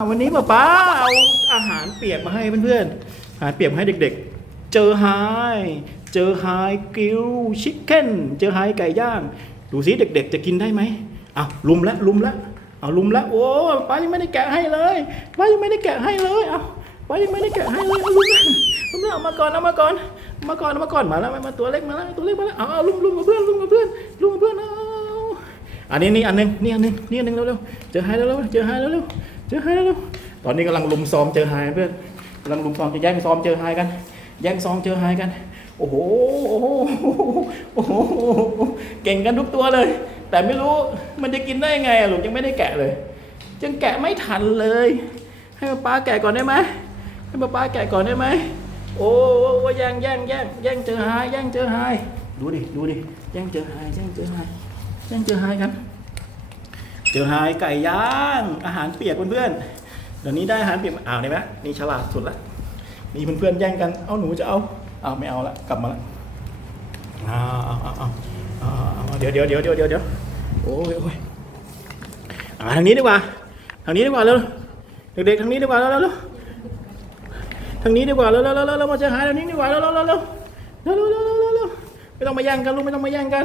วันนี้ป้าป้าเอาอาหารเปียกมาให้เพื่อนๆ อาหารเปียกมาให้เด็กๆ เจอไฮเจอไฮกิลชิคเก้น เจอไฮไก่ย่าง ดูสิเด็กๆ จะกินได้ไหมเอาลุมละลุมละเอาลุมละโอ้ป้ายังไม่ได้แกะให้เลยป้ายังไม่ได้แกะให้เลยเอาป้ายังไม่ได้แกะให้เลยเอาลุมละลุมละเอามาก่อนเอามาก่อนมาก่อนมาก่อนมาแล้วมาตัวเล็กมาแล้วตัวเล็กมาแล้วเอาเอาลุมลุมกับเพื่อนลุมกับเพื่อนลุมกับเพื่อนเอาอันนี้นี่อันหนึงนี่อันหนึงนี่อันหนึงเร็วๆเจอไฮเร็วๆเจอไฮเร็วๆ เจอไฮเร็วตอนนี้กำลังลุมซ้อมเจอไฮเพื่อนกำลังลุมซ้อมจะแย่งซ้อมเจอไฮกัน แย่งซ้อมเจอไฮกัน โอ้โหโอ้โหโอ้โหเก่งกันทุกตัวเลย แต่ไม่รู้มันจะกินได้ยังไงอะลูกยังไม่ได้แกะเลยยังแกะไม่ทันเลย ให้ป้าป้าแกะก่อนได้ไหมให้ป้าป้าแกะก่อนได้ไหมโอ้โหแย่งแย่งแย่งแย่งเจอไฮแย่งเจอไฮดูดิดูดิแย่งเจอไฮแย่งเจอไฮยังเจอไฮครับ เจอหายไก่ย่างอาหารเปียกเพื่อนๆเดี๋ยวนี้ได้อาหารเปียกอ้าวได้ไหมนี่ฉลาดสุดละนี่เพื่อนๆแย่งกันเอาหนูจะเอาเอาไม่เอาละกลับมาละเอาเอาเอาเอาเดี๋ยวเดี๋ยวเดี๋ยวเดี๋ยวเดี๋ยวเดี๋ยวโอ้ยโอ้ยทางนี้ดีกว่าทางนี้ดีกว่าแล้วเด็กๆทางนี้ดีกว่าแล้วแล้วทางนี้ดีกว่าแล้วแล้วแล้วแล้วมาจะหายทางนี้ดีกว่าแล้วแล้วแล้วแล้วแล้วแล้วแล้วไม่ต้องมาแย่งกันลูกไม่ต้องมาแย่งกัน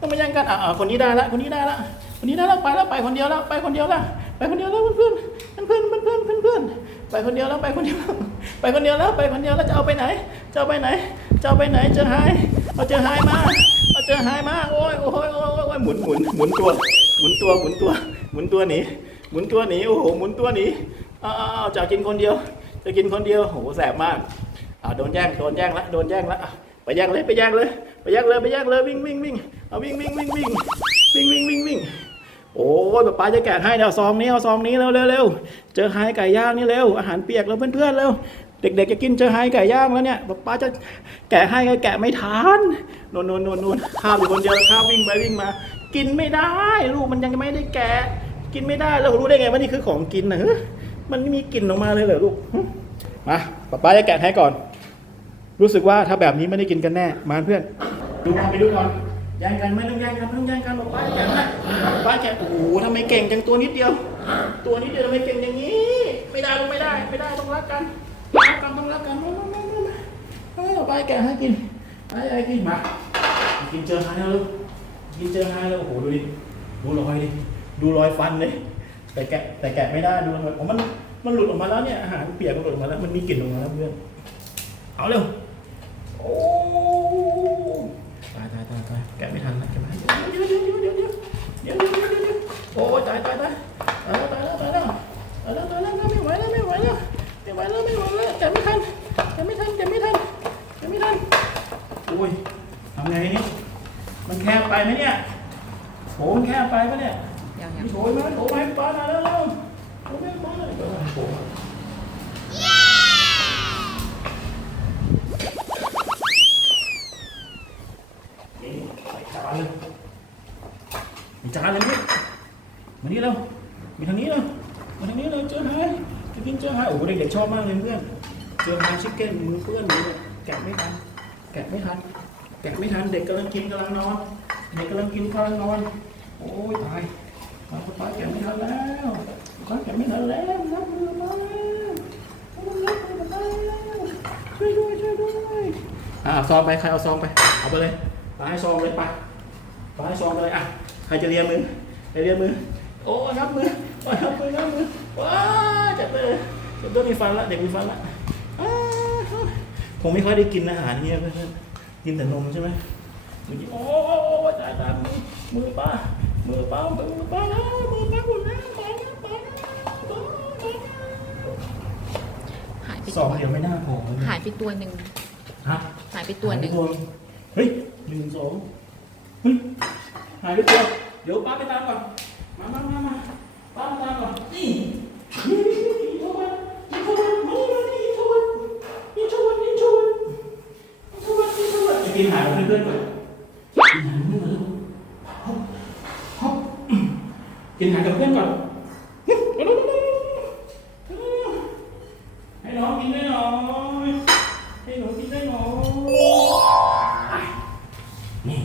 ต้องมาแย่งกันอ่าคนนี้ได้ละคนนี้ได้ละ คนนี้ได้ละไปแล้วไปคนเดียวแล้วไปคนเดียวและไปคนเดียวแล้วเพื่อนเพื่อนเพื่อนเพื่อนเพื่อนเพื่อนไปคนเดียวแล้วไปคนเดียวแล้วไปคนเดียวแล้วไปคนเดียวแล้วจะเอาไปไหนจะเอาไปไหนจะเอาไปไหนเจอไฮเอาเจอไฮมาเอาเจอไฮมาโอ้ยโอ้ยโอ้ยโอ้ยหมุนหมุนหมุนตัวหมุนตัวหมุนตัวหมุนตัวหนีหมุนตัวหนีโอ้โหหมุนตัวหนีอ้าวอ้าวจะกินคนเดียว จะกินคนเดียวโอ้โหแสบมากอ่าโดนแย่งโดนแย่งละโดนแย่งละไปแย่งเลยไปแย่งเลยไปแย่งเลยไปแย่งเลยวิ่งวิ่งวิ่งเอาวิ่งวิ่งวิ่งวิ่งวิ่งวิ่งวิ่งวิ่ง อ้ยป้าจะแกะให้เอาซองนี้เอาซองนี้เร็วเร็วเจอไฮไก่ย่างนี่เร็วอาหารเปียกแล้วเพื่อนๆเร็วเด็กๆจะกินเจอไฮไก่ย่างแล้วเนี่ยป้าจะแกะให้ก็แกะไม่ทันนนนนนนข้าวอยู่คนเดียวข้าววิ่งไปวิ่งมา กินไม่ได้ลูกมันยังไม่ได้แกะ กินไม่ได้แล้วรู้ได้ไงว่านี่คือของกินนะเฮ้ยมันไม่มีกลิ่นออกมาเลยเหรอลูกมาป้าจะแกะให้ก่อน รู้สึกว่าถ้าแบบนี้ไม่ได้กินกันแน่มาเพื่อนดูไปดูก่อนแย่งกันไม่ต้องแย่งกันไม่ต้องแย่งกันป้าจะแกะให้ ป้าแกะโอ้โหทำไมเก่งจังตัวนิดเดียว ตัวนิดเดียวทำไมเก่งอย่างนี้ ไม่ได้ลูกไม่ได้ ไม่ได้ต้องรักกันรักกันต้องรักกันมามามามามาให้เอาป้าแกะให้กินให้ให้กินมากินเจอไฮแล้วลูกกินเจอไฮแล้วโอ้โหดูดิดูรอยดิดูรอยฟันเลยแต่แกะแต่แกะไม่ได้ดูรอยอ๋อมันมันหลุดออกมาแล้วเนี่ยอาหารเปียกมันหลุดออกมาแล้วมันมีกลิ่นออกมาแล้วเพื่อนเอาเร็วโอ้ตายตายตายตายแกะไม่ทัน โหมันแคบไปปะเนี่ยยังยังโถยมาโถยมาให้ป้าหน่อยแล้วเร็วโถยมาให้ป้าหน่อยเออโถนี่ใส่จานเลยมีจานเลยนี่มานี่เร็วมีทางนี้เร็วมาทางนี้เร็วเจอไฮจะกินเจอไฮโอ้โหเด็กๆชอบมากเลยเพื่อนเจอไฮชิคเก้นมือเปื้อนเลยเนี่ยแกะไม่ทันแกะไม่ทันแกะไม่ทันเด็กกำลังกินกำลังนอน เด็กกำลังกินกำลังนอน โอ้ยตายมาป้าแกะไม่ทันแล้วป้าแกะไม่ทันแล้วรับมือมานับมือมาช่วยด้วยช่วยด้วยอ่าซองไปใครเอาซองไป เอาไปเลยป้าให้ซองเลยไปป้าให้ซองไปเลยอะใครจะเรียนมือใครเรียนมือ โอ้ยนับมือโอ้ยนับมือนับมือว้าเจ็บเลยเจ็บตัวมีฟันละเด็กมีฟันละอ้าวคงไม่ค่อยได้กินอาหารเงี้ยเพื่อนกินแต่นมใช่ไหม มื่อกี้โอ้ตายตายมือมือป้ามือป้ามือป้าแล้วมือป้าหมดแล้วไปแล้วไปแล้วหายไปสองเดียวไม่น่าพอเลยหายไปตัวหนึ่งฮะหายไปตัวหนึ่งเฮ้ยหนึ่งสองเฮ้ยหายไปตัวเดี๋ยวป้าไปตามก่อนมามามามาป้าไปตามก่อนนี่กินหายกับเพื่อนๆก่อน Kinh hại gặp thêm còn Hay nó kinh đấy rồi Hay nó kinh đấy rồi Nè,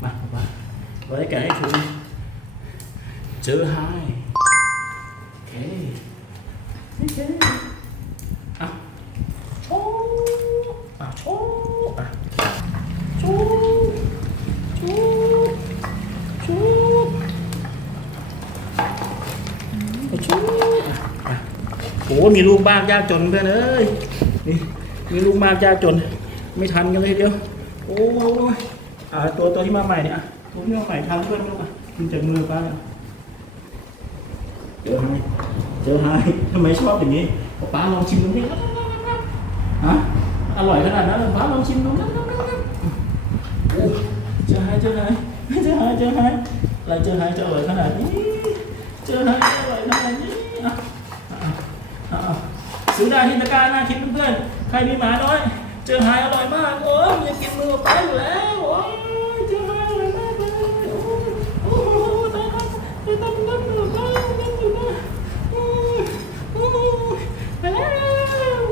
mặt mặt Với cái thứ Thứ hai Ok Ok À Chô À chô À chô โอ้มีลูกบ้านยากจนเพื่อนเอ้ยนี่มีลูกมากยากจน ไม่ทันกันเลยทีเดียวโอ้ยอ่าตัวตัวที่มาใหม่เนี่ยตัวที่มาใหม่ทำเพื่อนลูกอะกินจากมือป้าเจอไฮเจอไฮทำไมชอบอย่างนี้ป้าลองชิมดูดิฮะอร่อยขนาดนั้นป้าลองชิมดูนะเจอไฮเจอไฮเจอไฮเจอไฮอะไรเจอไฮจะอร่อยขนาดนี้ เจอไฮจะอร่อยขนาดนี้ ซื้อได้ที่ตะกร้าหน้าคลิปเพื่อนๆ ใครมีหมาน้อย เจอหายอร่อยมาก โอ้ยอยากกินมือป้าอยู่แล้วโอ้ยเจอไฮอร่อยมากเลยโอ้ยโอ้ยตายแล้วตายแล้วตายแล้วตายแล้วตายแล้วโอ้ยโอ้ยไปแล้ว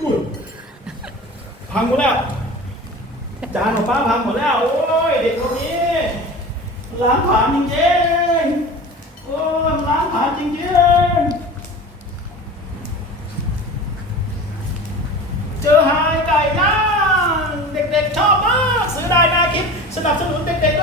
อุ้ย พังหมดแล้ว จานของป้าพังหมดแล้ว โอ้ยเด็กคนนี้ล้างผ่านจริงๆโอ้ยล้างผ่านจริงๆ เจอหายไก่ย่างเด็กๆชอบมากซื้อได้นาคิดสนับสนุนเด็กๆ